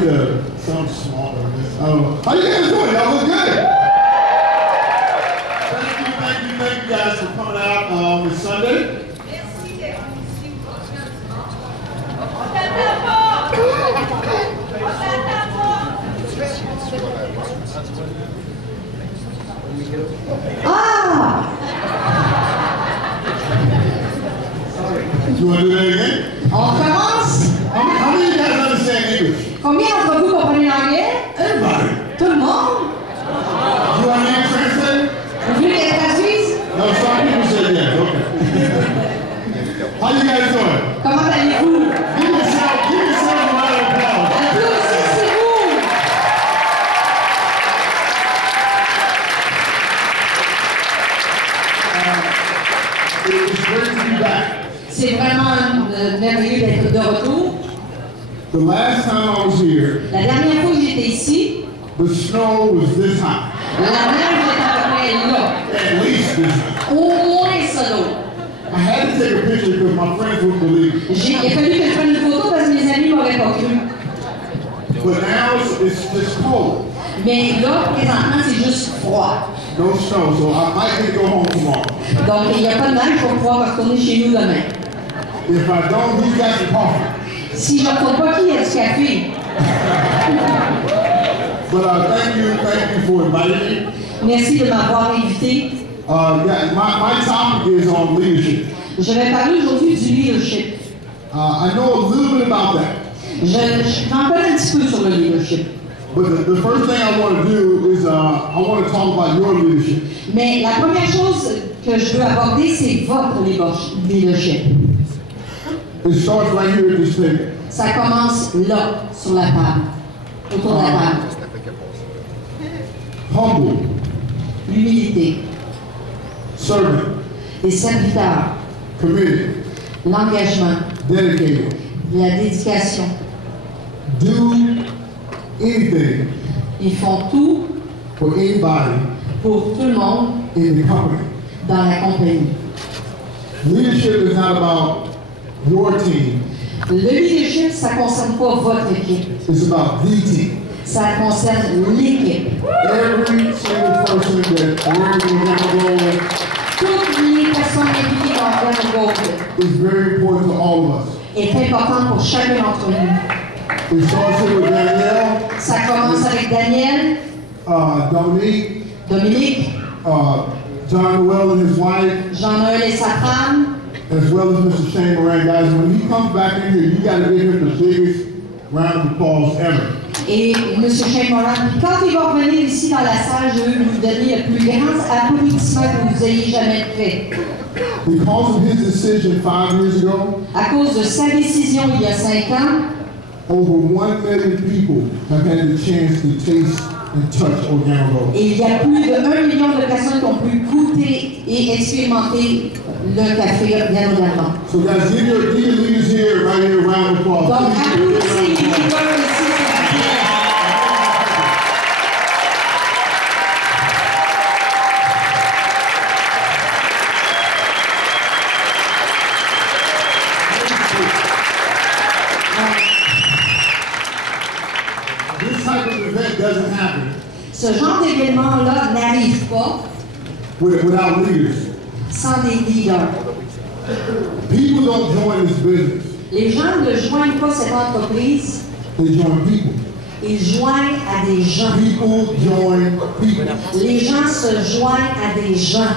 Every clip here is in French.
need to sound smaller. How you guys doing? Y'all look good. Thank you guys for coming out this Sunday. Ah! You want to do that again? On commence? How many of you guys understand English? Combien d'entre vous comprenez l'anglais? Everybody. Tout le monde? You want me to translate? Vous voulez que je traduise? No, some people said yes. Okay. How you guys doing? Comment allez-vous? Give yourself a round of applause. Applaudissez-vous! It's great to be back. C'est vraiment merveilleux d'être de retour. The last time I was here, La dernière fois que j'étais ici, the snow was this high. la neige était à peu près là. At least this high. Au moins ça là. I had to take a picture because my friends wouldn't believe it. Il a fallu que je prenne une photo parce que mes amis ne m'auraient pas cru. But now it's just cold. Mais là, présentement, c'est juste froid. No snow, so I might need to go home tomorrow. Donc, il n'y a pas de neige pour pouvoir retourner chez nous demain. If I don't, who's got the coffee? Si je ne retourne pas, qui a du café? But thank you for inviting me. Merci de m'avoir invité. Yeah, my topic is on leadership. Je vais parler aujourd'hui du leadership. I know a little bit about that. J'en connais un petit peu sur le leadership. But the first thing I want to do is I want to talk about your leadership. Mais la première chose que je veux aborder, c'est votre leadership. It starts right here at this table. Ça commence là, sur la table, autour de la table. Humble, L'humilité, servant, les serviteurs, committed, l'engagement, dedicated. la dédication. Do anything Ils font tout for anybody pour tout le monde in the company. dans la compagnie. Leadership is not about your team. Le leadership, ça ne concerne pas votre équipe. It's about the team. Ça concerne l'équipe. Every single person that wears the organogold Toutes les personnes impliquées dans organogold is very important to all of us. est importante pour chacun d'entre nous. It starts here with Danielle, Ça commence avec Daniel, Dominique, John Noel and his wife, Jean-Noël et sa femme, as well as Mr. Shane Moran. Guys, when he comes back in here, you got to give him the biggest round of applause ever. et M. Shane Moran. Quand il va revenir ici dans la salle, je veux vous donner le plus grand applaudissement que vous ayez jamais fait. Because of his decision 5 years ago, À cause de sa décision il y a 5 ans, over 1 million people have had the chance to taste and touch organogold. et il y a plus de 1 million de personnes qui ont pu goûter et expérimenter le café organogold. So guys, give your leaders here, right here, a round of applause. Donc, Please give applaudissez them a les round of applause. leaders ici, s'il vous plaît. This type of event doesn't happen Ce genre d'événement-là n'arrive pas without leaders. sans des leaders. People don't join this business. Les gens ne joignent pas cette entreprise, They join people. ils joignent à des gens. People join people. Les gens se joignent à des gens.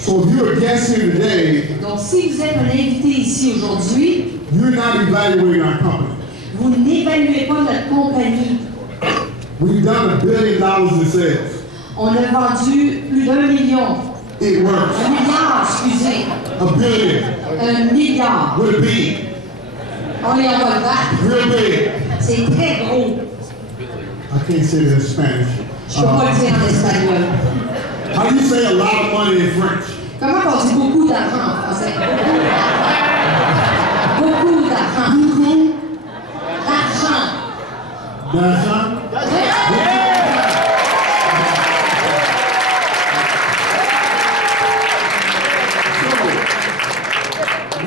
So if you're a guest here today, Donc, si vous êtes un invité ici aujourd'hui, you're not evaluating our company. vous n'évaluez pas notre compagnie. We've done $1 billion in sales. On a vendu plus d'1 million. It works. 1 milliard, excusez. $1 billion. 1 milliard. With a B. On est en va le battre. Real big. C'est très gros. I can't say that in Spanish. Je ne peux pas le dire en espagnol. How do you say a lot of money in French? Comment on dit beaucoup d'argent en français? Beaucoup d'argent. Beaucoup L'argent. d'argent.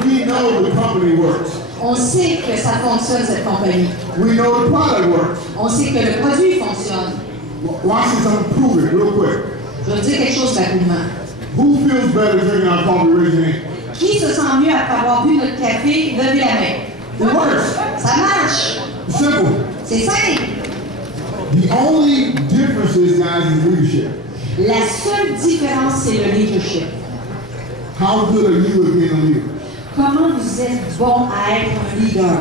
We know the company works. On On sait que ça fonctionne, cette compagnie. We know the product works. On sait que le produit fonctionne. Watch this, I'm gonna prove it real quick. Je vais dire quelque chose rapidement. Who feels better drinking our coffee? Raise your hand. Qui se sent mieux après avoir bu notre café? Levez la main. It works. Ça marche. It's simple. C'est simple. The only difference is, guys, is leadership. La seule différence, c'est le leadership. How good are you at being a leader? Comment vous êtes bon à être un leader?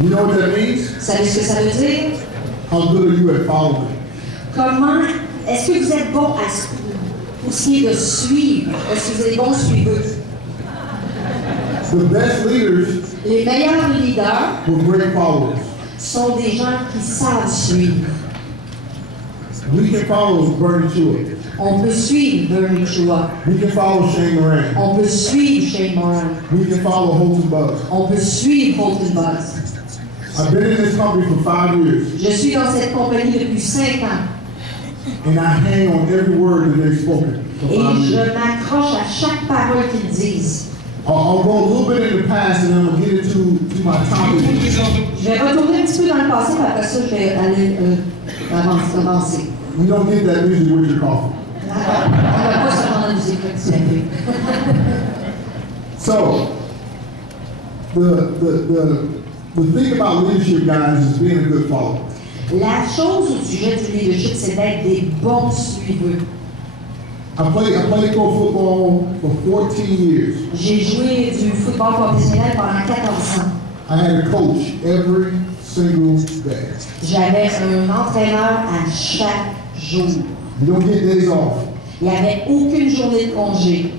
You know what that means? Vous savez ce que ça veut dire? How good are you at following? Comment est-ce que vous êtes bon pour ce qui est de suivre? Est-ce que vous êtes bon suiveux? The best leaders Les meilleurs leaders were great followers. sont des gens qui savent suivre. We can follow Bernie Chua. On peut suivre Bernie Chua. We can follow Shane Moran. On peut suivre Shane Moran. We can follow Holton Buzz. On peut suivre Holton Buzz. I've been in this company for 5 years, Je suis dans cette compagnie depuis 5 ans and I hang on every word that they've spoken for 5 et je years. m'accroche à chaque parole qu'ils disent. I'll go a little bit in the past, and then I'm gonna get into my topic. Je vais retourner un petit peu dans le passé, mais après ça, je vais aller avancer. You don't get that music with your coffee. On va pas se rendre à musique du café. So, the thing about leadership, guys, is being a good follower. La chose au sujet du leadership, c'est d'être des bons suiveux. I played pro football for 14 years. J'ai joué du football professionnel pendant 14 ans. I had a coach every single day. J'avais un entraîneur à chaque jour. You don't get days off. Il n'y avait aucune journée de congé.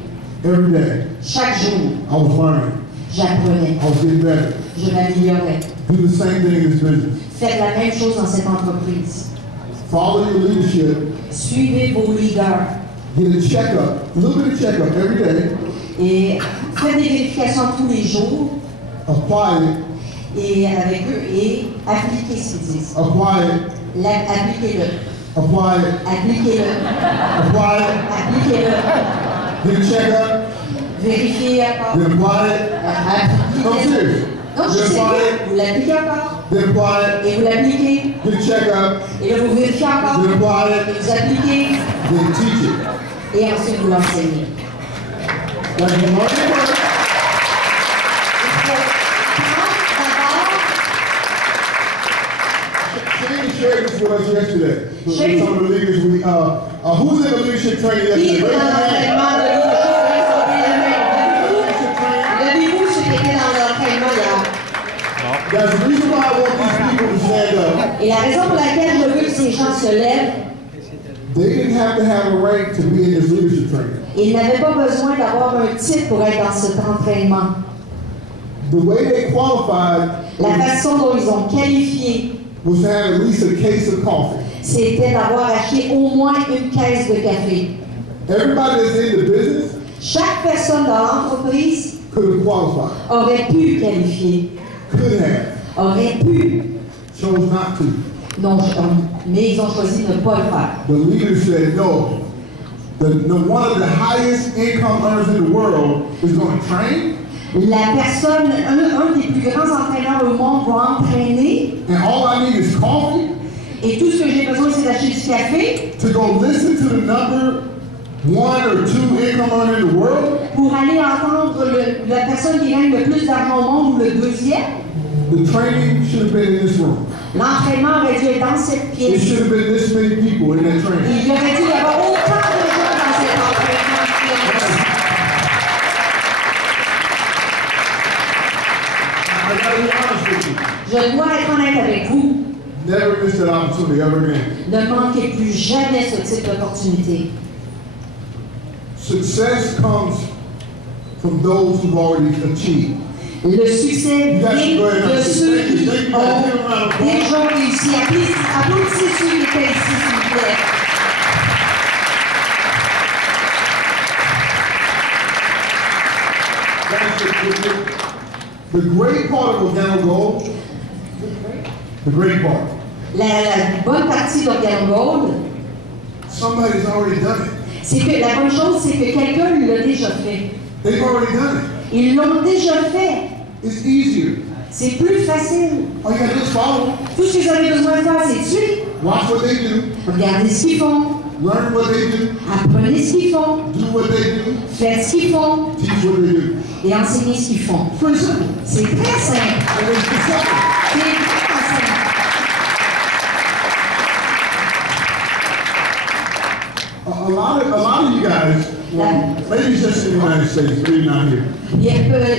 Every day. Chaque jour, I was learning. j'apprenais. I was getting better. Je m'améliorais. Do the same thing in this business. Faites la même chose dans cette entreprise. Follow your leadership. Suivez vos leaders Get a checkup, a little bit of checkup every day. et faites des vérifications tous les jours Apply it. et avec eux et appliquez ce qu'ils disent. Apply it. Appliquez-le. Apply it. Appliquez-le. Apply it. Appliquez-le. Get a checkup. Vérifiez encore. Then apply it. No, I'm Appliquez-le. serious. Non, je Then sais apply bien. it. Vous l'appliquez encore. Then apply it. Et vous l'appliquez. Get a checkup. Et là, vous vérifiez encore. Then apply Et it. vous appliquez. Then teach it. Et ensuite, vous l'enseignez. Like you learn it. Shane shared this with us yesterday. With Shane. some of the leaders. Who's in the leadership training Qui yesterday? est Raise dans your hand. l'entraînement de leadership? Leadership training. Levez-vous ceux qui étaient dans l'entraînement hier. There's a reason why I want these people to stand up. Et la raison pour laquelle je veux que ces gens se lèvent, They didn't have to have a rank to be in this leadership training. ils n'avaient pas besoin d'avoir un titre pour être dans cet entraînement. The way they qualified La façon dont ils ont qualifié, was to have at least a case of coffee. c'était d'avoir acheté au moins une caisse de café. Everybody that's in the business Chaque personne dans l'entreprise could have qualified, aurait pu qualifier, could have, aurait pu. chose not to. Non, mais ils ont choisi de ne pas le faire. The leader said, no, one of the highest income earners in the world is going to train, La personne, un des plus grands entraîneurs au monde va entraîner and all I need is coffee et tout ce que j'ai besoin c'est d'acheter du café to go listen to the number 1 or 2 income earner in the world. pour aller entendre la personne qui gagne le plus d'argent au monde ou le deuxième. The training should have been in this room. L'entraînement aurait dû être dans cette It pièce. should have been this many people in that training. Il aurait dû y avoir autant de gens dans cet entraînement. I gotta be honest with you. Je dois être honnête avec vous. Never miss that opportunity ever again. Ne manquez plus jamais ce type d'opportunité. Success comes from those who've already achieved. Le succès vient de ceux qui ont déjà réussi. Applaudissez ceux qui étaient ici, s'il vous plaît. The great part of organogold, the great part, La bonne partie d'organogold, somebody's already done it. c'est que la bonne chose, c'est que quelqu'un l'a déjà fait. They've already done it. Ils l'ont déjà fait. It's easier. C'est plus facile. All you gotta do is follow. Tout ce que vous avez besoin de faire, c'est de suivre. Watch what they do. Regardez ce qu'ils font. Learn what they do. Apprenez ce qu'ils font. Do what they do. Faites ce qu'ils font. Teach what they do. Et enseignez ce qu'ils font. Pretty simple. C'est très simple. And it's simple. C'est très simple. A lot of you guys, well, maybe it's just in the United States, maybe not here. Il y a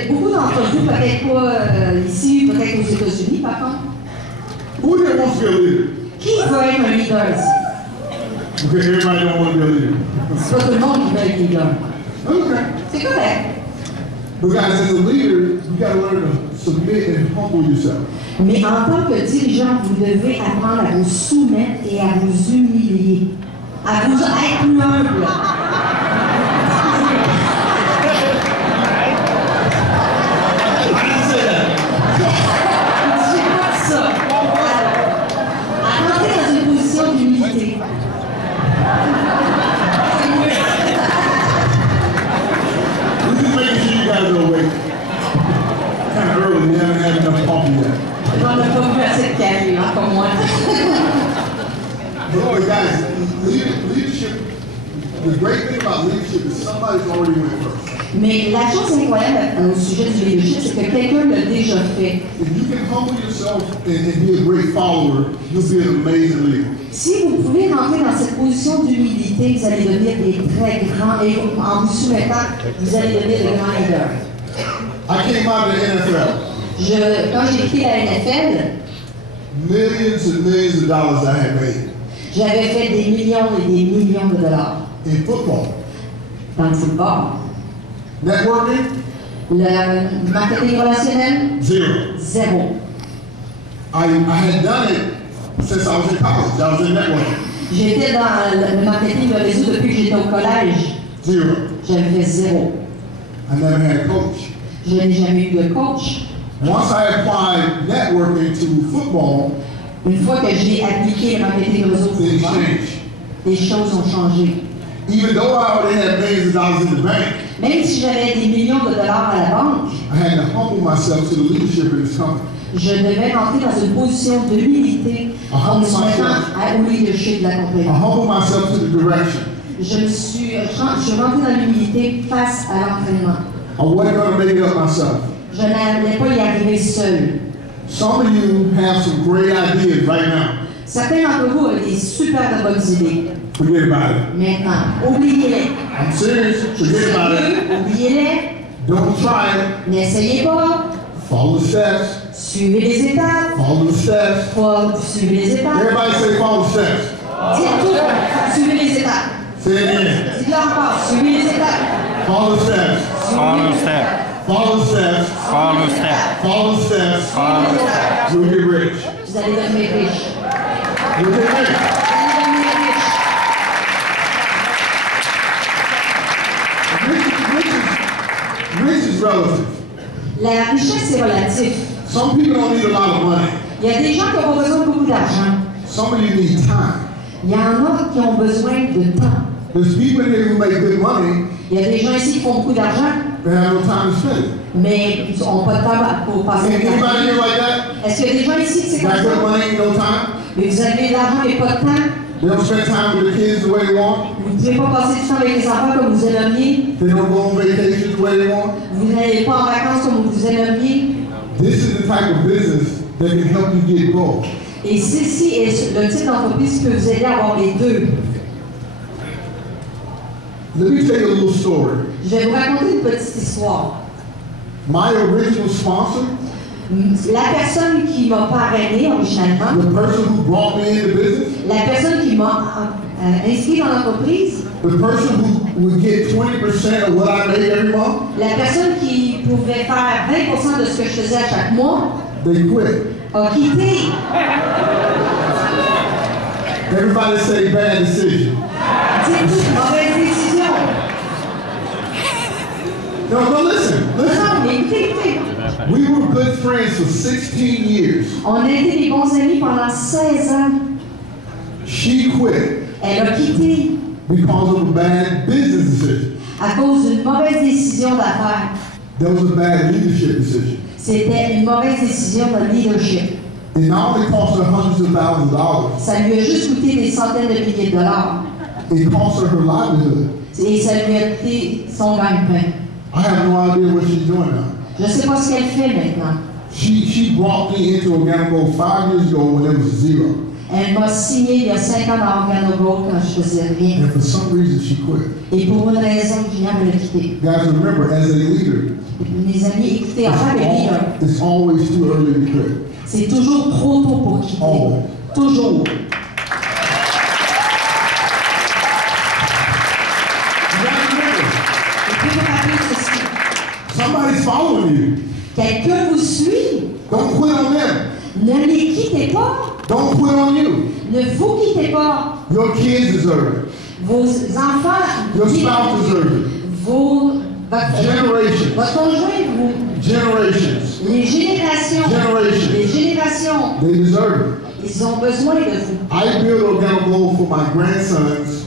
beaucoup d'entre vous, peut-être pas ici, peut-être aux États-Unis par contre. Who here wants to be a leader? Qui veut être un leader ici? Okay, everybody don't want to be a leader. C'est pas tout le monde qui veut être leader. Okay. C'est correct. But guys, as a leader, you got to learn to submit and humble yourself. Mais en tant que dirigeant, vous devez apprendre à vous soumettre et à vous humilier. À vous être plus humble. But guys, leadership, the great thing about leadership is somebody's already went first. Mais la chose incroyable au sujet du leadership, c'est que quelqu'un l'a déjà fait. If you can humble yourself and be a great follower, you'll be an amazing leader. Si vous pouvez rentrer dans cette position d'humilité, vous allez devenir des très grands, et en vous soumettant, vous allez devenir de grands leaders. I came out of the NFL. Quand j'ai quitté la NFL, millions and millions of dollars I had made. J'avais fait des millions et des millions de dollars. In football. Dans le football. Networking? Le marketing relationnel? Zéro. I had done it since I was in college. I was in networking. J'étais dans le marketing de réseau depuis que j'étais au collège. J'avais fait zéro. I never had a coach. Je n'ai jamais eu de coach. Once I applied networking to football, une fois que j'ai appliqué le marketing de réseau, les choses ont changé. Even though I already had millions of dollars in the bank, même si j'avais des millions de dollars à la banque, I had to humble myself to the leadership in this company. Je devais rentrer dans une position d'humilité en me soumettant au leadership de la compagnie. I humble myself to the direction. Je suis rentré dans l'humilité face à l'entraînement. I wasn't going to make it up myself. Je n'allais pas y arriver seul. Some of you have some great ideas right now. Certains d'entre vous ont des super de bonnes idées. Forget about it. Maintenant, oubliez-les. I'm serious. Forget about it. Oubliez-les. Don't try it. N'essayez pas. Follow the steps. Suivez les étapes. Follow the steps. Suivez les étapes. Everybody say follow the steps. Dites tout. Suivez les étapes. Say it again. Dites-le encore. Suivez les étapes. Follow the steps. Follow the steps. Follow the steps. Follow the steps. Follow the steps. Follow the steps. You'll get rich. Vous allez devenir riche. You'll get rich. Rich is relative. La richesse est relative. Some people don't need a lot of money. Il y a des gens qui ont besoin de beaucoup d'argent. Some of you need time. Il y en a qui ont besoin de temps. There's people here who make good money. Il y a des gens ici qui font beaucoup d'argent, They have no time to spend it. mais ils n'ont pas de temps pour passer le Anybody temps. here like that? Est-ce qu'il y a des gens ici qui c'est comme Got good ça? money, no time. Mais vous avez de l'argent mais pas de temps. They don't spend time with their kids the way they want. Vous ne pouvez pas passer du temps avec les enfants comme vous aimeriez. They don't go on vacation the way they want. Vous n'allez pas en vacances comme vous aimeriez. This is the type of business that can help you get both. Et ceci est le type d'entreprise qui peut vous aider à avoir les deux. Let me tell you a little story. Je vais vous raconter une petite histoire. My original sponsor, La personne qui m'a parrainé originalement, the person who brought me into business, la personne qui m'a inscrit dans l'entreprise, the person who would get 20% of what I made every month, la personne qui pouvait faire 20% de ce que je faisais à chaque mois, they quit. a quitté. Everybody say bad decision. Dites-vous, mauvaise décision. No, listen. Non, mais écoutez. We were good friends for 16 years. On a été des bons amis pendant 16 ans. She quit Elle a quitté because of a bad business decision. à cause d'une mauvaise décision d'affaires. That was a bad leadership decision. C'était une mauvaise décision de leadership. It not only cost her hundreds of thousands of dollars, Ça lui a juste coûté des centaines de milliers de dollars. it cost her her livelihood. Et ça lui a coûté son gagne-pain. I have no idea what she's doing now. Je ne sais pas ce qu'elle fait maintenant. She brought me into organogold 5 years ago when it was zero. Elle m'a signé il y a 5 ans dans organogold quand je faisais rien. And for some reason, she quit. Et pour une raison, Julien me l'a quitté. Guys, remember, as a leader, Mes amis, écoutez, en tant que leader, it's always too early to quit. c'est toujours trop tôt pour quitter. Always. Toujours. You gotta remember, Et puis, vous rappelez ceci. somebody's following you. Quelqu'un vous suit. Don't quit on them. Ne les quittez pas. Don't quit on you. Ne vous quittez pas. Your kids deserve it. Vos enfants, Your spouse deserves it. Generations. votre conjoint, vous, Generations. les générations, Generations. les générations, They deserve it. ils ont besoin de vous. I built organogold for my grandsons,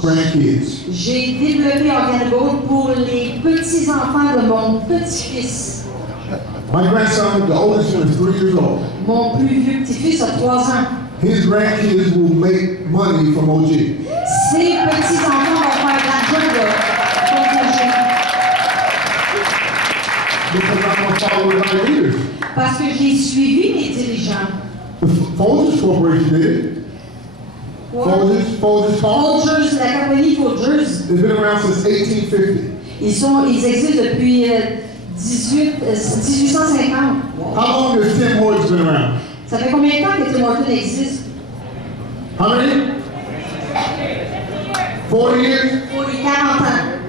grandkids. J'ai développé organogold pour les petits-enfants de mon petit-fils. My grandson, the oldest one, is 3 years old. Mon plus vieux petit-fils a 3 ans. His grandkids will make money from OG. Ces petits-enfants vont faire de l'argent de protéger. Because I'm going to follow my leaders. Parce que j'ai suivi mes dirigeants. The Folgers Corporation did it. Folgers Farms. Folgers, la compagnie Folgers, They've been around since 1850. ils existent depuis 1850. How long has Tim Hortons been around? Ça fait combien de temps que Tim Hortons existe? How many? 40 years? 40 ans.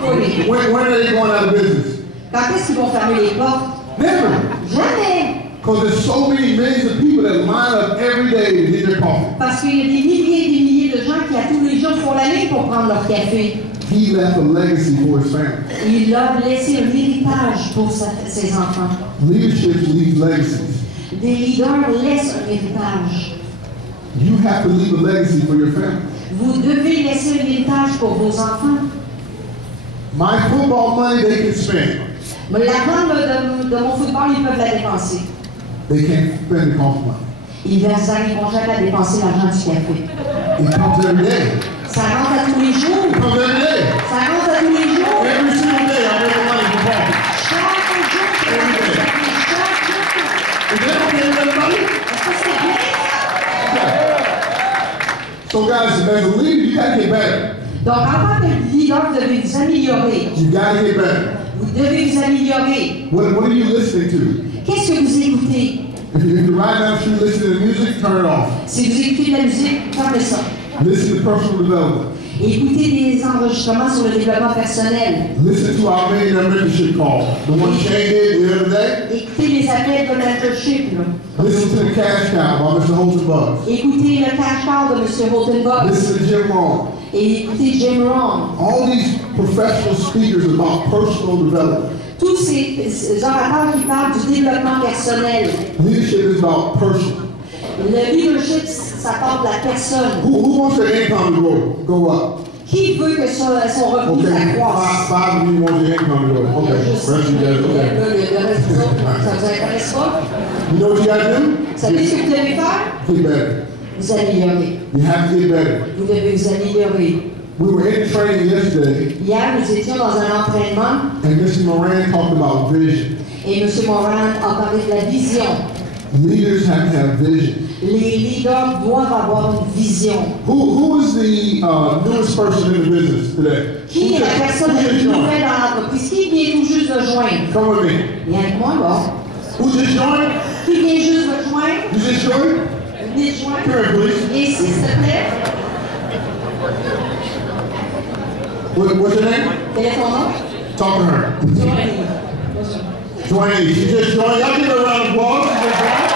40. When are they going out of business? Quand est-ce qu'ils vont fermer les portes? Never. Jamais! Because there's so many millions of people that line up every day to get their coffee. Parce qu'il y a des milliers et des milliers de gens qui, à tous les jours, font la ligne pour prendre leur café. He left a legacy for his family. Il a laissé un héritage pour ses enfants. Leadership leaves legacies. Des leaders laissent un héritage. You have to leave a legacy for your family. Vous devez laisser un héritage pour vos enfants. My football money they can spend. Mais l'argent de mon football, ils peuvent la dépenser. They can't spend the coffee money. Ils n'arriveront jamais à dépenser l'argent du café. It comes every day. Ça rentre à tous les jours. It comes every day. Ça rentre à tous les jours. Every single day I make money for coffee. Chaque jour, je fais du café. Chaque jour. Is that okay with everybody? Est-ce que c'est bien? So guys, as a leader, you gotta get better. Donc, en tant que leader, vous devez vous améliorer. You gotta get better. Vous devez vous améliorer. What are you listening to? Qu'est-ce que vous écoutez? If you're right now, if you're listening to music, turn it off. Si vous écoutez de la musique, fermez ça. Listen to personal development. Écoutez des enregistrements sur le développement personnel. Listen to our millionaire mentorship call, the one Shane did the other day. Écoutez les appels de mentorship. Là. Listen to the cash cow by Mr. Holton. Écoutez le cash card de M. Holtenbach. Listen to Jim Rohn. Et écoutez Jim Rohn. All these professional speakers about personal development. Tous ces orateurs qui parlent du développement personnel. Leadership is about person. Le leadership, ça parle de la personne. Who wants their income to go up? Qui veut que son revenu Okay, s'accroisse? five of you want your income to go up. Okay, Juste, rest of you guys, okay. le reste des autres, ça vous intéresse pas? You know what you gotta do? Vous savez ce que vous devez faire? Get better. Vous améliorer. You have to get better. Vous devez vous améliorer. We were in training yesterday, Hier, nous étions dans un entraînement and Mr. Moran talked about vision. et M. Moran a parlé de la vision. Leaders have to have vision. Les leaders doivent avoir une vision. Who is the newest person in the business today? Qui est la personne la plus nouvelle dans l'entreprise? Qui vient tout juste de joindre? Come with me. Viens avec moi, là. Who just joined? Qui vient juste de joindre? You just joined? Venez de joindre. Come here, please. Viens ici, s'il te plaît. What's your name? Quel est ton nom? Talk to her. Joanne, she just joined. Y'all give her a round of applause. She just joined.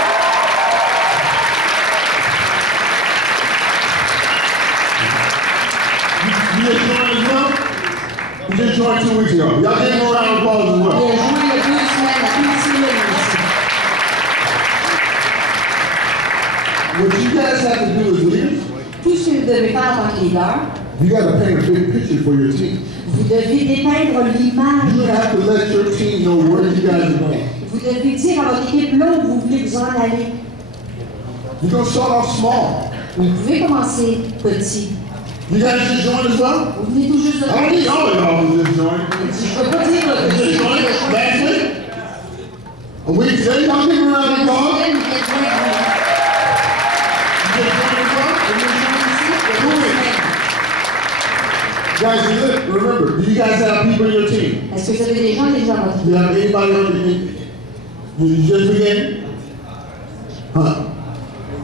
You just joined as well? You just joined 2 weeks ago. Y'all give her a round of applause as Il well. a joint il y a 2 semaines, à tout ici. What you guys have to do as leaders, Tout ce que vous devez faire en tant que leader, you got to paint a big picture for your team. vous devez dépeindre l'image. You have to let your team know where you guys are going. Vous Vous devez dire à votre équipe là où vous voulez vous en aller. You're going to start off small. Vous pouvez commencer petit. You guys just joined as well? Vous venez tout juste de I don't need all of y'all who just joined. Je ne peux pas dire que je suis Last week? A week today? Y'all give around the applause. Guys, remember, do you guys have people in your team? Est-ce que vous avez des gens déjà dans votre Do you have anybody on your team? You just began? Huh?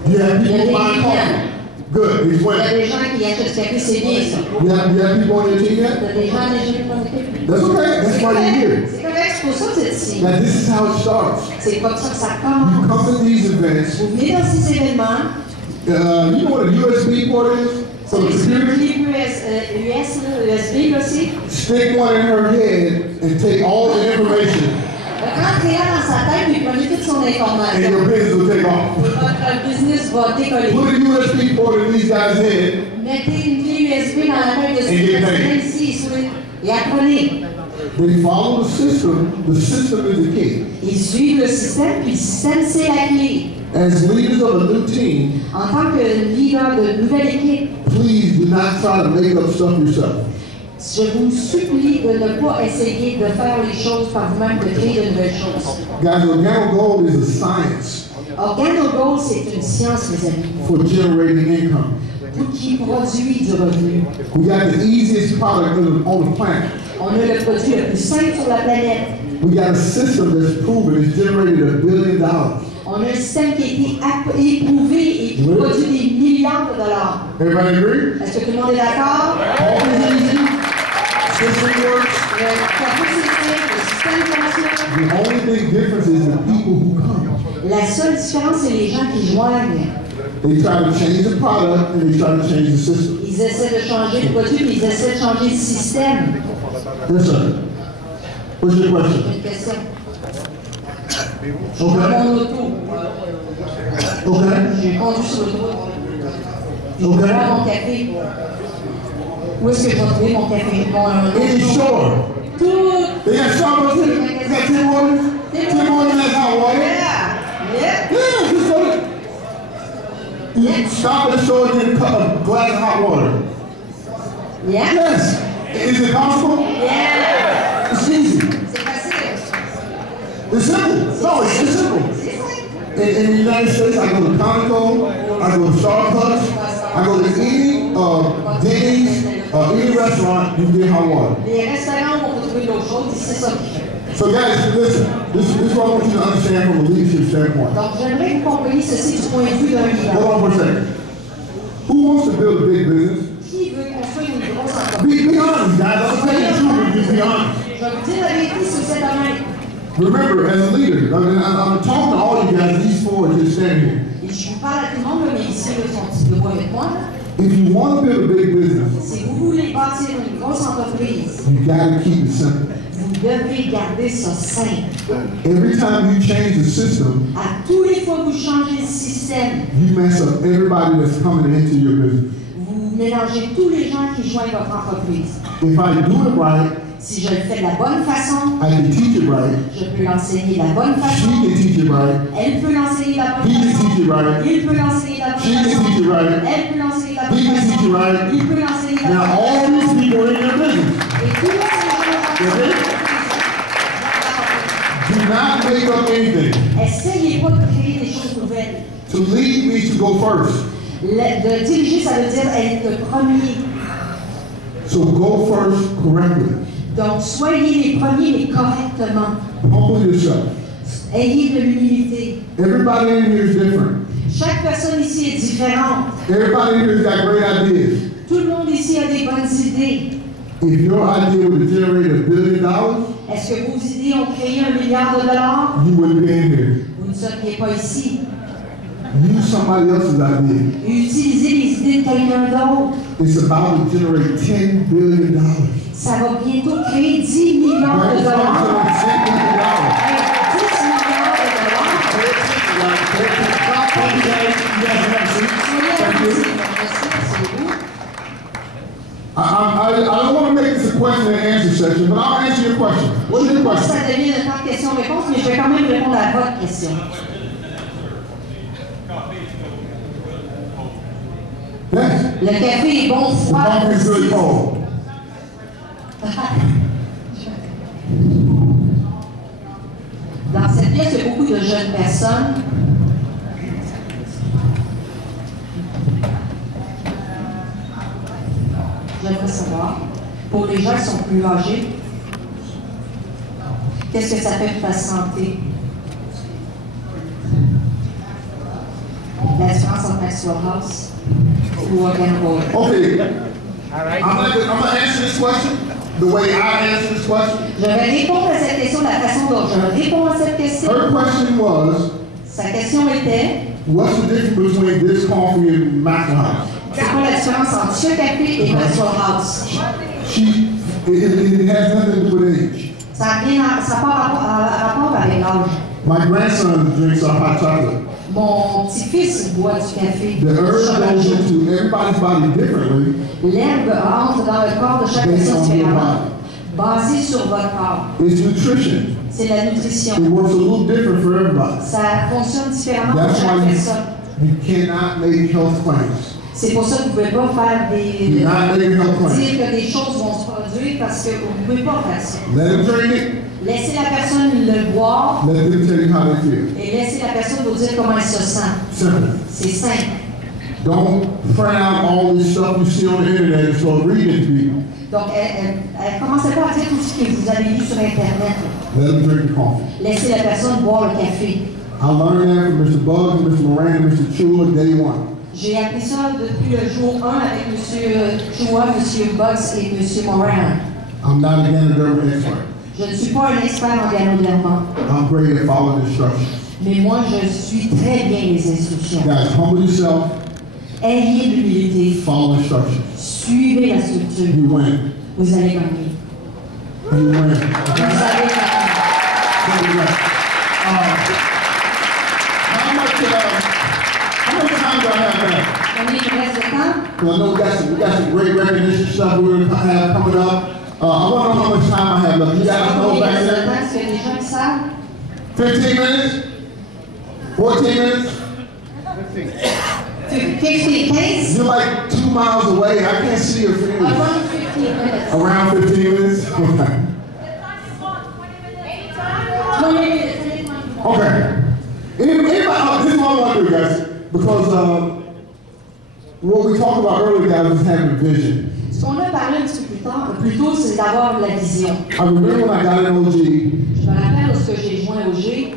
Do you have people buying coffee? Good, he's Il y a winning. des gens qui achètent ce café, c'est bien ça. You have people on your team Il y yet? a des gens déjà dans votre équipe. That's okay, that's why you're here. C'est correct, c'est pour ça que vous êtes ici. Now this is how it starts. C'est comme ça que ça You commence. come to these events, Vous venez dans ces événements, you know what a USB port is? For the c'est computer? USB, là, c'est. Stick one in her head and take all the information Rentrez-la dans sa tête et prenez toute son and information. your business will take off. Votre business va décoller. Put a USB port in these guys' head Mettez une clé USB dans la tête de Et ces les personnes ici et apprenez. They follow the system is the key. Ils suivent le système, puis le système, c'est la clé. As leaders of a new team, En tant que leader de nouvelle équipe, please do not try to make up stuff yourself. je vous supplie de ne pas essayer de faire les choses par vous-même, de créer de nouvelles choses. Guys, organogold is a science Organogold, c'est une science, mes amis, for generating income. qui produit du revenu. We got the easiest product on the planet. On a le produit le plus simple sur la planète. We got a system that's proven it's generated $1 billion. On a un système qui a été éprouvé et qui produit des milliards de dollars. Everybody agree? Est-ce que tout le monde est d'accord? All is easy. System works. Le café, c'est simple, le système fonctionne. The only big difference is the people who come. La seule différence, c'est les gens qui joignent. They try to change the product and they try to change the system. Ils essaient de changer le produit, mais ils essaient de changer le système. Yes, sir. What's your question? J'ai une question. Je suis dans Okay. mon auto. Okay. J'ai conduit sur l'autoroute. Je Okay. vais boire mon café. Où est-ce que je vais trouver mon café? Any store. Tout. They got Starbucks in it. They got Tim Hortons. Tim Hortons has hot water. Yeah. Yeah, just go there. You stop at the store and get a glass of hot water. Yeah. Yes. Is it possible? Yeah. It's easy. C'est facile. It's simple. No, it's simple. C'est simple. In the United States, I go to Conoco, I go to Starbucks, I go to any Denny's, any restaurant, you can get hot water. Les restaurants où on peut trouver l'eau chaude, c'est ça. So guys, listen, this is what I want you to understand from a leadership standpoint. Donc, j'aimerais que vous compreniez ceci du point de vue d'un leader. Hold on for a second. Who wants to build a big business? Qui veut construire une grosse entreprise? Be honest, guys. I'm saying the truth, just be honest. Je vais vous dire la vérité si vous êtes honnête. Remember, as a leader, I'm talking to all you guys, these four just standing here. Et je vous parle à tout le monde, là, mais ici, là, ils sont un petit peu avec moi. Là. If you want to build a big business, Si vous voulez bâtir une grosse entreprise, you got to keep it simple. vous devez garder ça simple. Every time you change the system, À tous les fois que vous changez le système, you mess up everybody that's coming into your business. vous mélangez tous les gens qui joignent votre entreprise. If I do it right, Si je le fais de la bonne façon, I can teach it right. je peux l'enseigner de la bonne She façon. can teach it right. Elle peut l'enseigner de la bonne He can façon. teach it right. Il peut l'enseigner de la bonne She can façon. teach it right. Elle peut l'enseigner de la He bonne can teach façon. it right. Il peut l'enseigner de la Now bonne all façon. these people are in your business. Et tous ces gens Do not make up anything. essayez pas de créer des choses nouvelles. To lead means to go first. De diriger, ça veut dire être le premier. So go first correctly. Donc, soyez les premiers, mais correctement. Humble yourself. Ayez de l'humilité. Everybody in here is different. Chaque personne ici est différente. Everybody in here has got great ideas. Tout le monde ici a des bonnes idées. If your idea would generate $1 billion, Est-ce que vos idées ont créé $1 milliard? you wouldn't be in here. Vous ne seriez pas ici. Use somebody else's idea. Utilisez les idées de quelqu'un d'autre. It's about to generate $10 billion. Ça va bientôt créer 10 millions Right? de It's about to dollars. generate $10 billion. Hey, 10 millions de dollars. Thank you guys. You guys have a seat. Soyez Thank you. gentils. Merci, c'est vous. I don't want to make this a question and answer section, but I'll answer your question. What's your question? Ça devient un temps de questions-réponses, mais je vais quand même répondre à votre question. Yes. Le café est bon The froid. coffee is really cold. Dans cette pièce, il y a beaucoup de jeunes personnes. J'aimerais savoir, pour les gens qui sont plus âgés, qu'est-ce que ça fait pour ta santé? La différence entre assurance ou organogold. Okay. I'm gonna answer this question the way I answer this question. Je vais répondre à cette question de la façon dont je réponds à cette question. Her question was, Sa question était, what's the difference between this coffee and Maxwell House? c'est quoi la différence entre ce café et Maxwell House? It has nothing to do with age. Ça n'a pas rapport avec l'âge. My grandson drinks our hot chocolate. Mon petit-fils boit du café. The herb goes into everybody's body differently. L'herbe entre dans le corps de chaque personne différemment, basée sur votre corps. It's nutrition. C'est la nutrition. It works a little different for everybody. Ça fonctionne différemment pour That's chaque why personne. you cannot make health claims. C'est pour ça que vous ne pouvez pas faire You're not making health claims. dire que des choses vont se produire parce que vous ne pouvez pas faire ça. Let them drink it. Laissez la personne le boire Let them tell you how they feel. et laissez la personne vous dire comment elle se sent. Simple. C'est simple. Don't print out all this stuff you see on the internet and start reading it to people. Donc, commencez pas à dire tout ce que vous avez lu sur Internet. Let them drink the coffee. Laissez la personne boire le café. I learned that from Mr. Bugs, Mr. Moran, and Mr. Chua day one. J'ai appris ça depuis le jour 1 avec M. Chua, M. Bugs et M. Moran. I'm not a ganoderma expert. Je ne suis pas un expert en ganoderma, I'm great at following instructions. mais moi, je suis très bien les instructions. Guys, humble yourself, Ayez de l'humilité, follow instructions. suivez la structure, You win. vous allez gagner. You win. Vous Okay? allez gagner. How much time do I have left? Combien il reste de temps? Because I know we got some great recognition stuff we're going to have coming up. I want to know how much time I have left. You guys know Combien il back reste de there? temps? Est-ce qu'il y a des gens qui savent? 15 minutes? 14 minutes? 15? You're like 2 miles away. I can't see your fingers. Around 15 minutes. Around 15 minutes? Okay. 20 minutes. Okay. Anybody, this is what I want to do, guys. Because what we talked about earlier, guys, is having vision. Ce qu'on a parlé un petit peu plus tôt, c'est d'avoir la vision. I remember when I got in OG, Je me rappelle lorsque j'ai joint au G,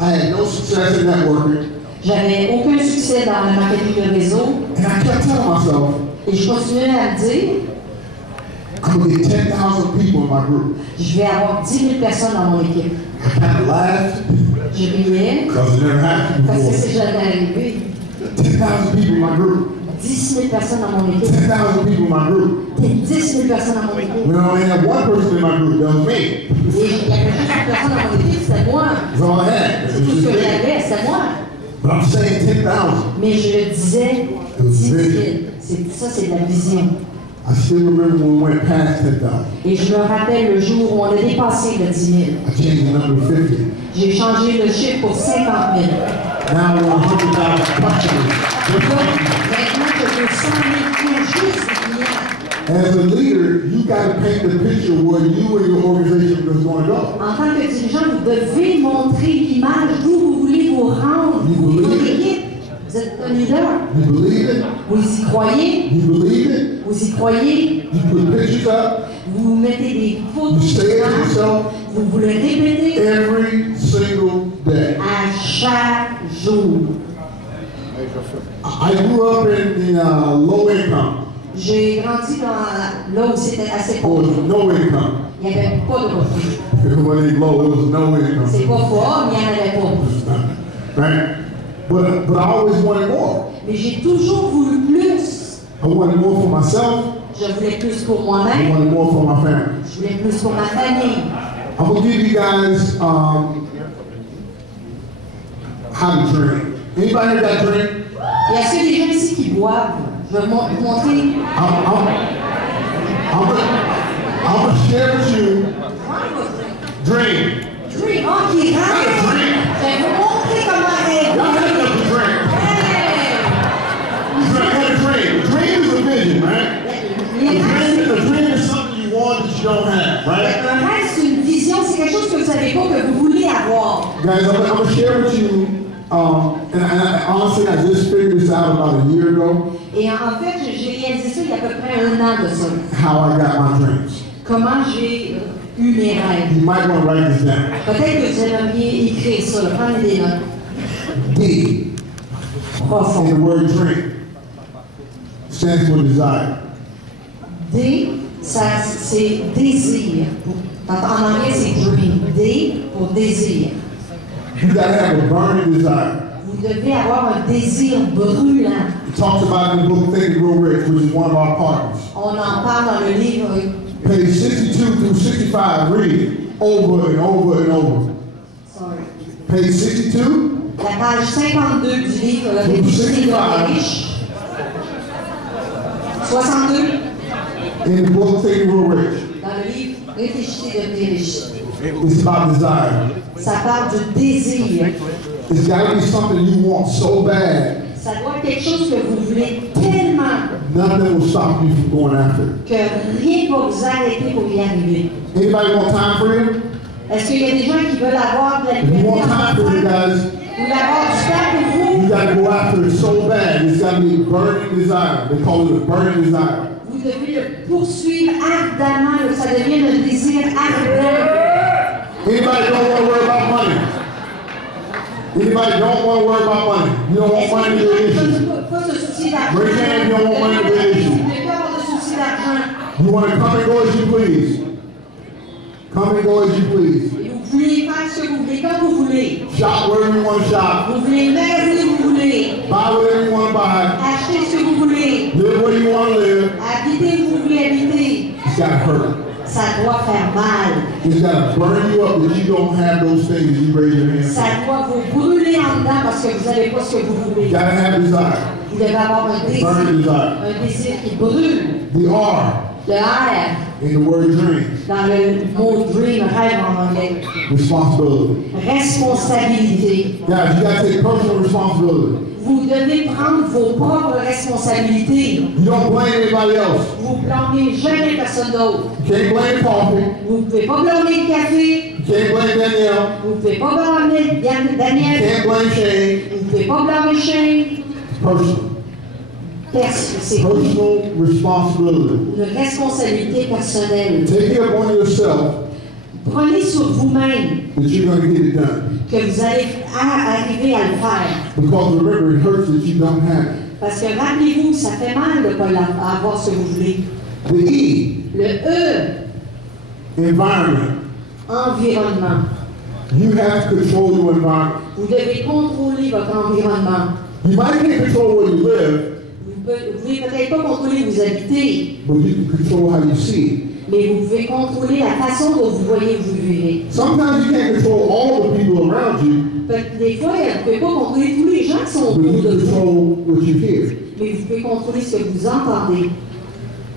I had no success in networking. j'avais aucun succès dans le marketing de réseau And I kept telling myself, et je continuais à me dire, I'm going to get 10,000 people in my group. je vais avoir 10 000 personnes dans mon équipe. I kind of laughed Je riais because it never happened parce que before. c'est jamais arrivé. 10,000 people in my group. 10 000 personnes dans mon équipe. 10,000 people in my group. 10 000 personnes dans mon équipe. We only had one person in my group. That was me. Et il y avait juste une personne dans mon équipe, c'était moi. That's all I had. C'est It tout was ce que just me. j'avais, c'était moi. But I'm saying 10,000. Mais je le disais, 10 000. Ça, c'est de la vision. I still remember when we went past 10,000. Et je me rappelle le jour où on a dépassé le 10 000. I changed the number to 50. J'ai changé le chiffre pour 50 000. Now we're 100,000 customers. Maintenant, je veux 100 000 clients, juste des clients. As a leader, you got to paint the picture where you and your organization is going to go. En tant que dirigeant, vous devez montrer l'image d'où vous voulez vous rendre. Vous, votre équipe, vous êtes un leader. You believe it? Vous y croyez. You believe it? Vous y croyez. You put pictures up. Vous mettez des You photos. say it to yourself Vous vous le répétez every single day. à chaque jour. I grew up in low income, J'ai grandi dans là où c'était assez or pauvre. no income. Il n'y avait pas de refuge. It wasn't low, it was no income. C'est pas fort, mais il n'y en avait pas. Right? But I always wanted more. Mais j'ai toujours voulu plus. I wanted more for myself. Je voulais plus pour I moi-même. wanted more for my family. Je voulais plus pour ma famille. I'm gonna give you guys how to drink. Anybody here got drink? Et est-ce qu'il y a des gens ici qui boivent? Je vais vous montrer. I'm gonna I'm gonna share with you. Dream. Dream. Oh, qui rêve. Je vais vous montrer comment rêver. Y'all have enough to dream. Hey. Dream. A dream is a vision, right? A dream is something you want that you don't have, right? Un rêve, c'est une vision, c'est quelque chose que vous savez pas, que vous voulez avoir. Guys, I'm gonna share with you. And honestly, I just figured this out about a year ago. Et en fait, j'ai réalisé ça il y a à peu près 1 an de ça. How I got my dreams. Comment j'ai eu mes rêves. You might want to write this down. Peut-être que vous aimeriez écrire ça, là. Prenez des notes. D. Profond. In the word dream stands for desire. D, ça c'est désir. En anglais, c'est dream. D pour désir. You gotta have a burning desire. Vous devez avoir un désir brûlant. It talks about in the book Think and Grow Rich, which is one of our partners. On en parle dans le livre. Page 62 through 65, read it over and over and over. Sorry. Page 62. La page 52 du livre Réfléchissez comme les riches. 62. In the book Think and Grow Rich. Dans le livre Réfléchissez comme les riches. It's about desire. Ça parle du désir. It's got to be something you want so bad. Ça doit être quelque chose que vous voulez tellement Nothing will stop you from going after it. que rien ne va vous arrêter pour y arriver. Anybody want time freedom? Est-ce qu'il y a des gens qui veulent avoir de la If you liberté want en time freedom, temps? guys, Vous voulez avoir du temps pour you vous? got to go after it so bad. It's got to be a burning desire. They call it a burning desire. Vous devez le poursuivre ardemment, que ça devienne un désir ardent. Anybody don't want to worry about money? Anybody don't want to worry about money? You don't want Est-ce money que to be an les gens issue. ne veulent pas se soucier d'argent? Raise your hand if you don't want money to be an issue. Vous ne voulez pas avoir de soucis d'argent. You want to come and go as you please. Come and go as you please. Et vous voulez faire ce que vous voulez, quand vous voulez. Shop wherever you want to shop. Vous voulez magasiner où vous voulez. Buy whatever you want to buy. Acheter ce que vous voulez. Live where you want to live. Habiter où vous voulez habiter. It's got to hurt. Ça doit faire mal. It's got to burn you up that you don't have those things you raise your hand Ça for. doit vous brûler en dedans parce que vous n'avez pas ce que vous voulez. You got to have desire. Vous devez avoir un désir. Burning desire. Un désir qui brûle. The R Le R in the word dream. dans le mot dream, rêve en anglais. Responsibility. Responsabilité. Guys, you got to take personal responsibility. Vous devez prendre vos propres responsabilités. You don't blame anybody else. Vous ne blâmez jamais personne d'autre. You can't blame coffee. Vous ne pouvez pas blâmer le café. You can't blame Danielle. Vous ne pouvez pas blâmer You Daniel. can't blame Shane. Vous ne pouvez pas blâmer Shane. It's personal. C'est Personal responsibility. une responsabilité personnelle. Take it upon yourself Prenez sur vous-même that you're going to get it done. que vous allez arriver à le faire. Because remember, it hurts that you don't have it. Parce que rappelez-vous, ça fait mal de ne pas avoir ce que vous voulez. The E, Le E, environment. environnement. You have to control your environment. Vous devez contrôler votre environnement. You might can't control where you live, Vous ne pouvez peut-être pas contrôler où vous habitez, but you can control how you see it. mais vous pouvez contrôler la façon dont vous voyez où vous vivez. Sometimes you can't control all the people around you, Des fois, vous ne pouvez pas contrôler tous les gens qui sont but autour you de can vous, control what you hear. mais vous pouvez contrôler ce que vous entendez.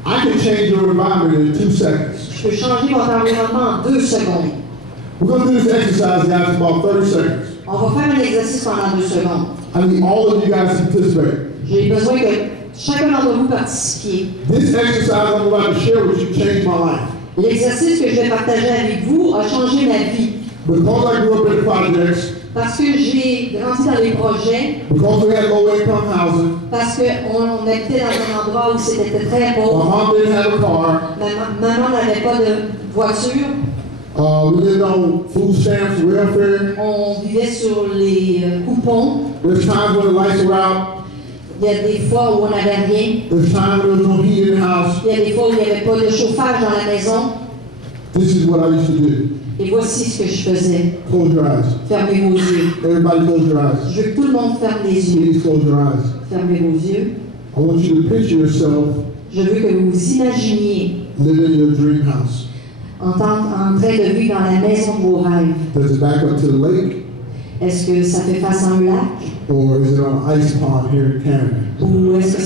I can change your environment in 2 seconds. Je peux changer votre environnement en 2 secondes. We're going to do this exercise, guys, in about 30 seconds. On va faire un exercice pendant 2 secondes. I need all of you guys to participate. J'ai besoin que chacun d'entre vous participiez. This exercise I'm about to share with you changed my life. L'exercice que je vais partager avec vous a changé ma vie. Because I grew up in the projects, Parce que j'ai grandi dans les projets, because we had low income housing, parce qu'on habitait dans un endroit où c'était très my pauvre. mom didn't have a car, Maman n'avait pas de voiture. we lived on food stamps, welfare. On vivait sur les coupons. There's times when the lights were out. Il y a des fois où on n'avait rien. There's times when there was no heat in the house. Il y a des fois où il n'y avait pas de chauffage dans la maison. This is what I used to do. Et voici ce que je faisais. Close your eyes. Fermez vos yeux. Everybody close your eyes. Je veux que tout le monde ferme les yeux. Please close your eyes. Fermez vos yeux. I want you to picture yourself Je veux que vous vous imaginiez living in your dream house. en train de vivre dans la maison de vos rêves. Does it back up to the lake? Est-ce que ça fait face à un lac? Or is it on an ice pond here in Canada? Ou est-ce que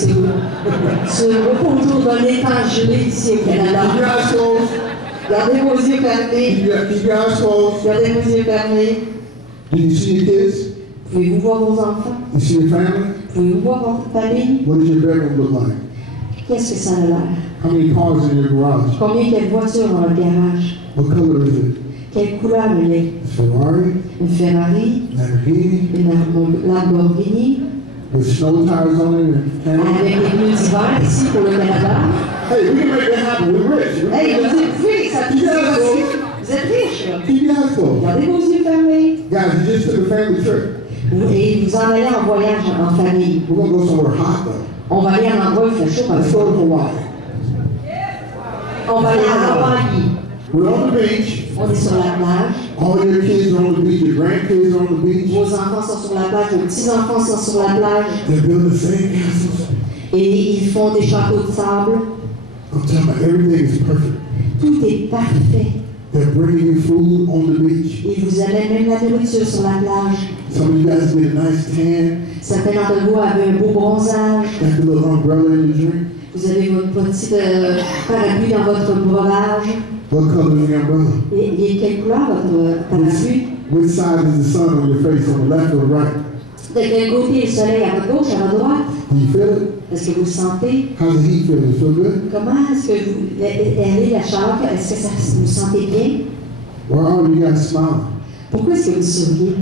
c'est autour d'un étang gelé ici au Canada? Your eyes closed. Gardez vos yeux fermés. Keep your eyes closed. Gardez vos yeux fermés. Do you see your kids? Pouvez-vous voir vos enfants? You see your family? Pouvez-vous voir votre famille? What does your bedroom look like? Qu'est-ce que ça a l'air? How many cars in your garage? Combien il y a de voitures dans le garage? What color is it? Quelle couleur elle est? Ferrari? Une Ferrari? Lamborghini? Une Lamborghini? With snow tires on it and Avec Canada? les pneus d'hiver ici pour le Canada. Hey, we can make that happen. We're rich. Hey, vous êtes riches, ça vous êtes riches, là. Keep your eyes closed. Gardez vos yeux fermés. Guys, you just took a family trip. Et vous en allez en voyage en famille. We're going to go somewhere hot, though. On va aller à un endroit où il fait chaud comme Let's ça. go to Hawaii. On va aller à Hawaii. We're on the beach. On est sur la plage. All your kids are on the beach. Your grandkids are on the beach. Vos enfants sont sur la plage. Vos petits-enfants sont sur la plage. They're building sandcastles. Et ils font des châteaux de sable. I'm talking about everything is perfect. Tout est parfait. They're bringing you food on the beach. Ils vous amènent même la nourriture sur la plage. Some of you guys get a nice tan. Certains d'entre vous avaient un beau bronzage. Got the little umbrella in your drink. Vous avez votre petite parapluie dans votre breuvage. What color is the umbrella? Et quelle couleur votre parapluie? Which side is the sun on your face, on the left or the right? De quel côté est le soleil? À votre gauche, à votre droite? Do you feel it? Est-ce que vous le sentez? How's the heat feel? Does it feel good? Comment est-ce que vous... Elle est la chaleur? Est-ce que vous vous sentez bien? Why are you guys smiling? Pourquoi est-ce que vous souriez?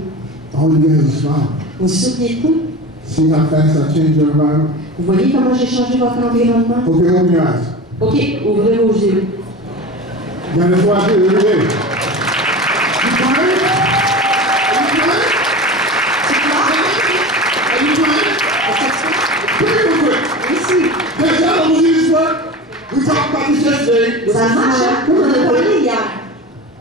All you guys are smiling. Vous souriez tout? See how fast I changed your environment? Vous voyez comment j'ai changé votre environnement? Okay, open your eyes. OK, ouvrez vos yeux. Now that's what I do every day. You crying? Are you crying? Pretty real quick. Ici. Guys, y'all don't believe this work? We talked about this yesterday. Ça marche, hein? On en a parlé hier.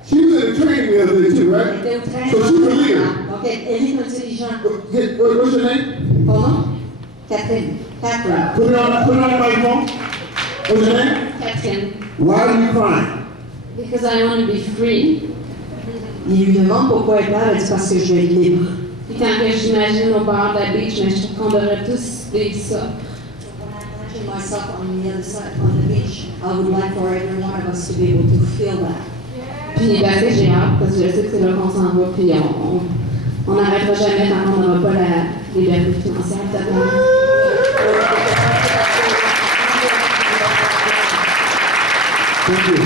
She was in a training the other day too, Elle right? était au train. So she's a leader. Donc, elle est intelligente. What's your name? Pardon? Catherine. Catherine. Put it on the microphone. What's your name? Catherine. Why are you crying? Because I want to be free. Il lui demande pourquoi elle pleure. Elle dit parce que je vais être libre. Puis quand que j'imagine au bord de la beach, mais je trouve qu'on devrait tous vivre ça. When I imagine myself on the other side, on the beach, I would like for every one of us to be able to feel that. Puis ben, j'ai hâte parce que je sais que c'est là qu'on s'en va. Puis on n'arrêtera jamais tant qu'on n'aura pas la liberté financière totalement. Thank you.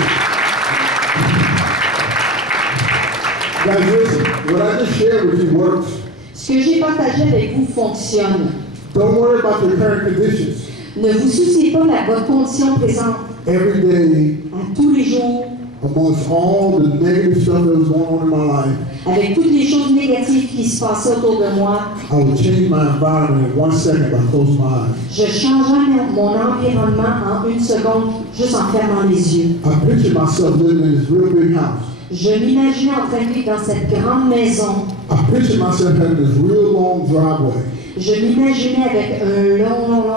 Guys, listen, what I just shared with you works. Ce que j'ai partagé avec vous fonctionne. Don't worry about your current conditions. Ne vous souciez pas de votre condition présente. Every day, À tous les jours, amongst all the negative stuff that was going on in my life, avec toutes les choses négatives qui se passaient autour de moi, I would change my environment in 1 second by closing my eyes. je changeais mon environnement en 1 seconde, juste en fermant les yeux. I pictured myself living in this real big house. Je m'imaginais en train de vivre dans cette grande maison. I pictured myself having this real long driveway. Je m'imaginais avec un long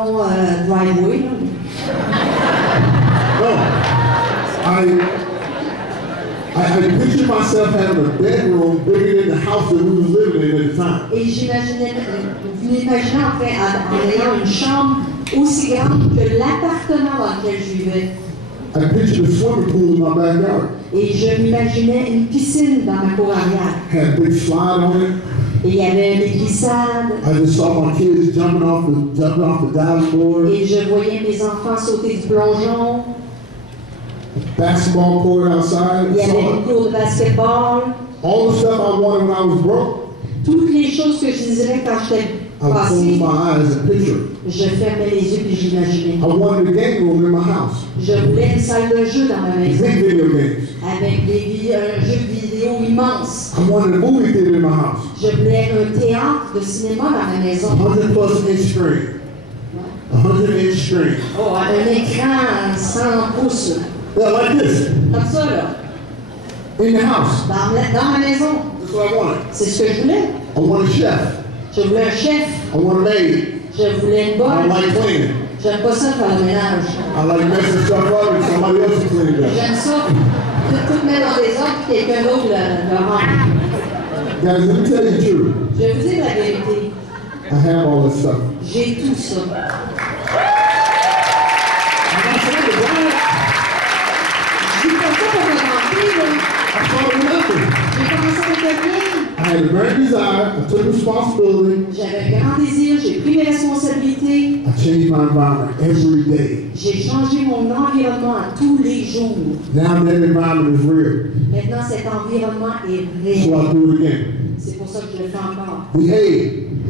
driveway. Là. No, I pictured myself having a bedroom bigger than the house that we was living in at the time. Et vous m'imaginez en ayant une chambre aussi grande que l'appartement dans lequel je vivais. I pictured a swimming pool in my backyard. Et je m'imaginais une piscine dans ma cour arrière. Had a big slide on it. Et il y avait des glissades. I just saw my kids jumping off the diving board. Et je voyais mes enfants sauter du plongeon. Basketball court outside. Il y avait une cour de basketball. All the stuff I wanted when I was broke. Toutes les choses que je désirais quand j'étais I would close passé, my eyes and picture. je fermais les yeux et j'imaginais. I wanted a game room in my house. Je voulais une salle de jeu dans ma maison. Big video games. Avec un jeu de vidéo immense. I wanted a movie theater in my house. Je voulais un théâtre de cinéma dans ma maison. 100+ inch screen. 100-inch screen. Oh, un écran 100 pouces. Yeah, like this. Comme ça, là. In the house. Dans ma maison. That's what I wanted. C'est ce que je voulais. I want a chef. Je voulais un chef. I want a maid. Je voulais une I bonne. like cleaning. J'aime pas ça faire le ménage. I like messing stuff up and somebody else is cleaning it up. J'aime ça. Tout mettre dans des ordres et quelqu'un d'autre le rend. Guys, let me tell you the truth. Je vais vous dire la vérité. I have all this stuff. J'ai tout ça. Je dis pas ça pour me had a great desire, I took responsibility, J'avais un grand désir, j'ai pris mes responsabilités. I changed my environment every day. J'ai changé mon environnement à tous les jours. Now that environment is real. Maintenant, cet environnement est So réel. I do it again. C'est pour ça que je le fais encore. The A,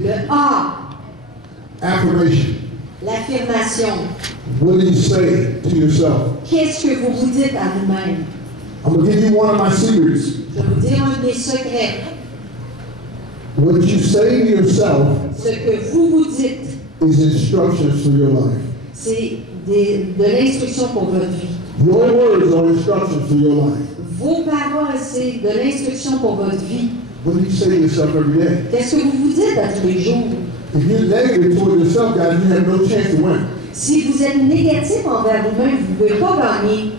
Le A, affirmation. l'affirmation. What do you say to yourself? Qu'est-ce que vous vous dites à vous-même? I'm going to give you one of my secrets. Je vais vous dire un de mes secrets. What you say to yourself Ce que vous vous dites, is instructions for your life. c'est de l'instruction pour votre vie. Your words are instructions for your life. Vos paroles, c'est de l'instruction pour votre vie. What do you say to yourself every day? Qu'est-ce que vous vous dites à tous les jours? If you're negative toward yourself, guys, you have no chance to win. Si vous êtes négatif envers vous-même, vous ne pouvez pas gagner.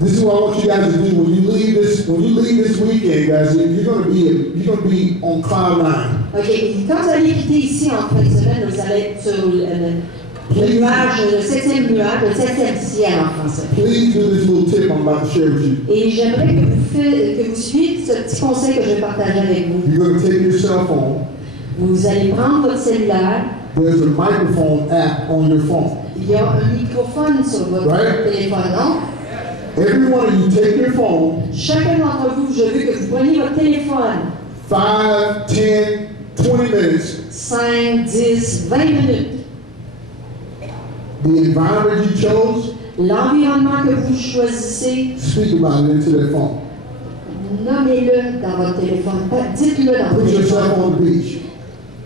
This is what I want you guys to do when you leave this weekend, guys. You're going to be on cloud nine. OK. Quand vous allez quitter ici en fin de semaine, vous allez être sur le nuage, le 7e nuage, le 7e ciel en français. Please do this little tip I'm about to share with you. Et j'aimerais que vous suiviez ce petit conseil que je vais partager avec vous. You're going to take your cell phone. Vous allez prendre votre cellulaire. There's a microphone app on your phone. Il y a un microphone sur votre téléphone, non? Every one of you take your phone. Chacun d'entre vous, je veux que vous preniez votre téléphone. 5, 10, 20 minutes. 5, 10, 20 minutes. The environment you chose. L'environnement que vous choisissez. Speak about it into that phone. Nommez-le dans votre téléphone. Dites-le dans votre Put yourself téléphone. on the beach.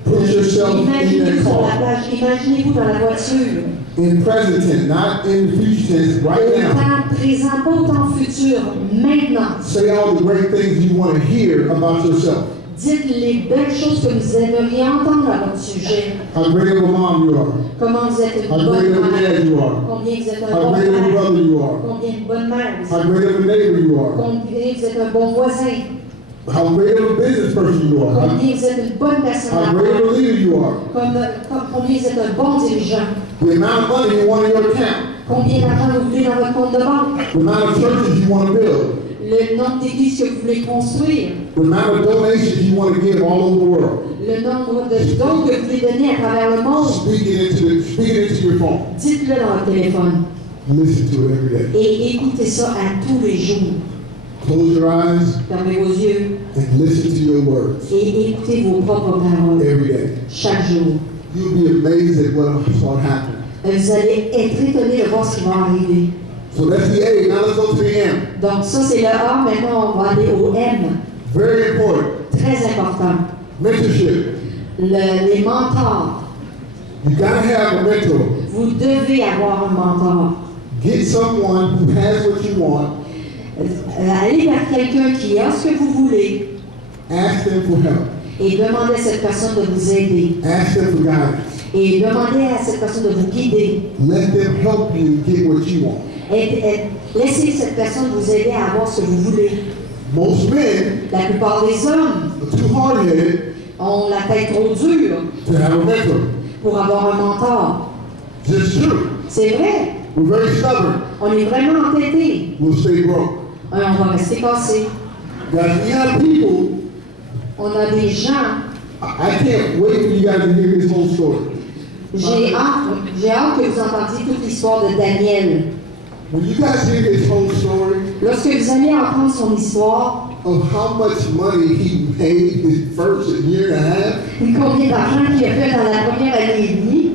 Put yourself in Imaginez-vous that sur la car. plage. Imaginez-vous dans la voiture. In present tense, not in future tense, right Au now. temps présent, pas au temps futur. Maintenant. Say all the great things you want to hear about yourself. Dites les belles choses que vous aimeriez entendre à votre sujet. How great of a mom you are. Comment vous êtes une How bonne great of a mère. dad you are. Combien vous êtes un How bon great of a père. brother you are. Combien de bonnes mères vous How êtes. great of a neighbor you are. Combien vous êtes un bon voisin. How great of a business person you are. Combien vous êtes une bonne personne How à great of a leader you are. combien vous êtes un bon dirigeant. The amount of money you want in your account. Combien d'argent vous voulez dans votre compte de banque. The amount of churches you want to build. Le nombre d'églises que vous voulez construire. The amount of donations you want to give all over the world. Le nombre de dons que vous voulez donner à travers le monde. Speak it into your phone. Dites-le dans votre téléphone. Listen to it every day. Et écoutez ça à tous les jours. Close your eyes Fermez vos yeux and listen to your words et écoutez vos propres paroles every day. chaque jour. You'll be amazed at what's happening. Vous allez être étonné de voir ce qui va arriver. So that's the A. Now let's go to the M. Donc ça c'est le A, maintenant on va aller au M. Very important. Très important. Mentorship. Les mentors. You gotta have a mentor. Vous devez avoir un mentor. Get someone who has what you want. Allez vers quelqu'un qui a ce que vous voulez Ask them for help. et demandez à cette personne de vous aider. Ask them for guidance. Et demandez à cette personne de vous guider. Let them help you get what you want. Laissez cette personne vous aider à avoir ce que vous voulez. Most men La plupart des hommes are too hard-headed ont la tête trop dure to have a mentor. pour avoir un mentor. Just true. C'est vrai. We're very stubborn. On est vraiment entêtés. We'll stay broke. On va rester cassés. Guys, we have people. On a des gens. I can't wait for you guys to hear this whole story. J'ai hâte que vous entendiez toute l'histoire de Daniel. When you guys hear this whole story Lorsque vous allez entendre son histoire, of how much money he made his first year and a half, combien d'argent qu'il a fait dans la première année et demie,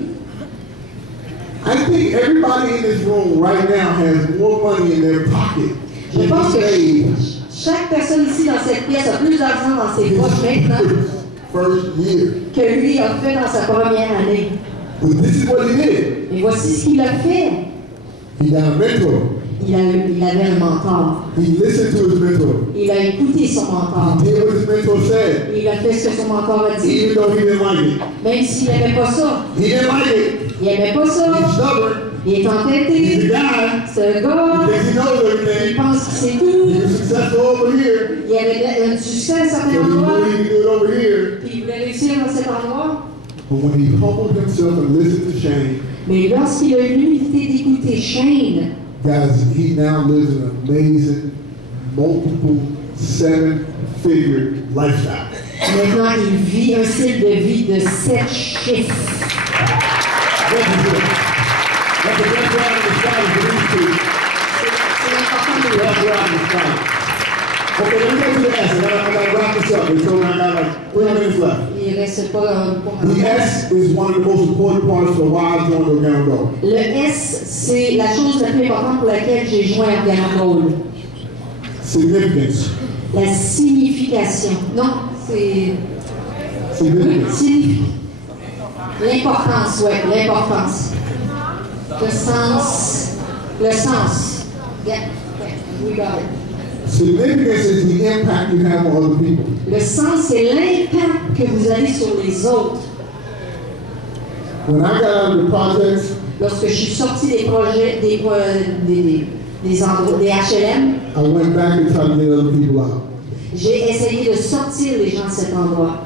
I think everybody in this room right now has more money in their pocket je than pense he que made chaque personne ici dans cette pièce a plus d'argent dans ses poches maintenant first year. que lui a fait dans sa première année. But this is what he did. Et voici ce qu'il a fait. He got a mentor. Il avait un mentor. He listened to his mentor. Il a écouté son mentor. He did what his mentor said, Il a fait ce que son mentor a dit. even though he didn't like it. Même s'il n'aimait pas ça. He didn't like it. Il n'aimait pas ça. He's stubborn. Il est He's a entêté. guy. C'est un gars. He thinks he knows Il everything. pense qu'il sait He tout. was successful over here, Il avait du succès à so certains he endroits. knew he could do it over here. Puis il voulait réussir dans cet endroit. But when he humbled himself and listened to Shane, Mais lorsqu'il a eu l'humilité d'écouter Shane, guys, he now lives an amazing, multiple, 7-figure lifestyle. Maintenant, il vit un style de vie de 7 chiffres. C'est important de le voir. Okay, let me get to the S, and I gotta wrap this up. So I got like 3 minutes left. Il reste pas pour The S is one of the most important parts for why I joined organogold. Le S, c'est la chose la plus importante pour laquelle j'ai joint organogold. Significance. La signification. Non, c'est... Significance. L'importance, oui, l'importance. Le sens. Le sens. Yeah, we got it. Significance is the impact you have on other people. Le sens, c'est l'impact que vous avez sur les autres. When I got out of the projects, Lorsque je suis sortie des projets, des endroits, des HLM, I went back and tried to get other people out. j'ai essayé de sortir les gens de cet endroit.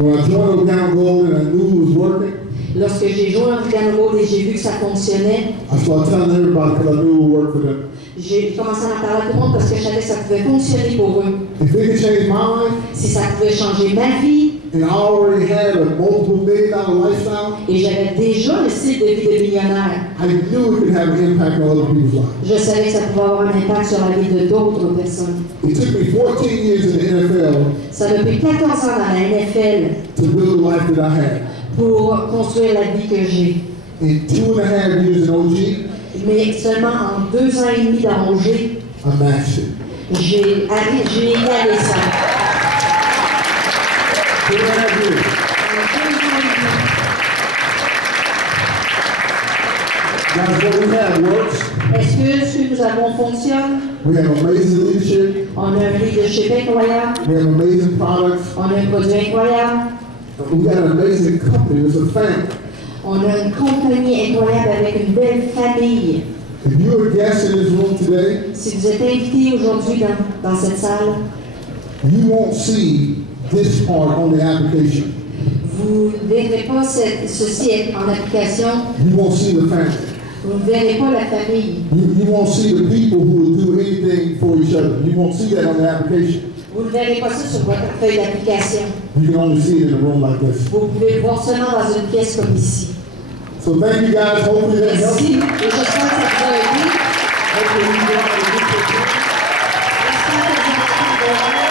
When I joined organogold and I knew it was working, Lorsque j'ai joué en organogold et j'ai vu que ça fonctionnait, I started telling everybody because I knew it would work for them. j'ai commencé à en parler à tout le monde parce que je savais que ça pouvait fonctionner pour eux. If it could change my life, Si ça pouvait changer ma vie, and I already had a multiple $1 million lifestyle, et j'avais déjà le style de vie de millionnaire, I knew it could have an impact on other people's lives. je savais que ça pouvait avoir un impact sur la vie de d'autres personnes. It took me 14 years in the NFL Ça m'a pris 14 ans dans la NFL to build the life that I had. pour construire la vie que j'ai. In 2.5 years in OG, Mais seulement en 2 ans et demi dans OG, I matched it. j'ai égalé ça. 2.5 years. Guys, what we have works. Est-ce que ce que nous avons fonctionne? We have amazing leadership. On a un leadership incroyable, We have amazing products. on a un produit incroyable, We got an amazing company. It's a family. on a une compagnie incroyable avec une belle famille. If you're a guest in this room today, Si vous êtes invité aujourd'hui dans cette salle, you won't see this part on the application. vous ne verrez pas ceci en application, You won't see the family. vous ne verrez pas la famille, You won't see the people who will do anything for each other. You won't see that on the application. vous ne verrez pas ça sur votre feuille d'application. You can only see it in a room like this. Vous pouvez le voir seulement dans une pièce comme ici. So thank you guys. Hopefully that helps. Merci, et j'espère que ça vous a aidé. Hopefully you got a good picture. J'espère que vous avez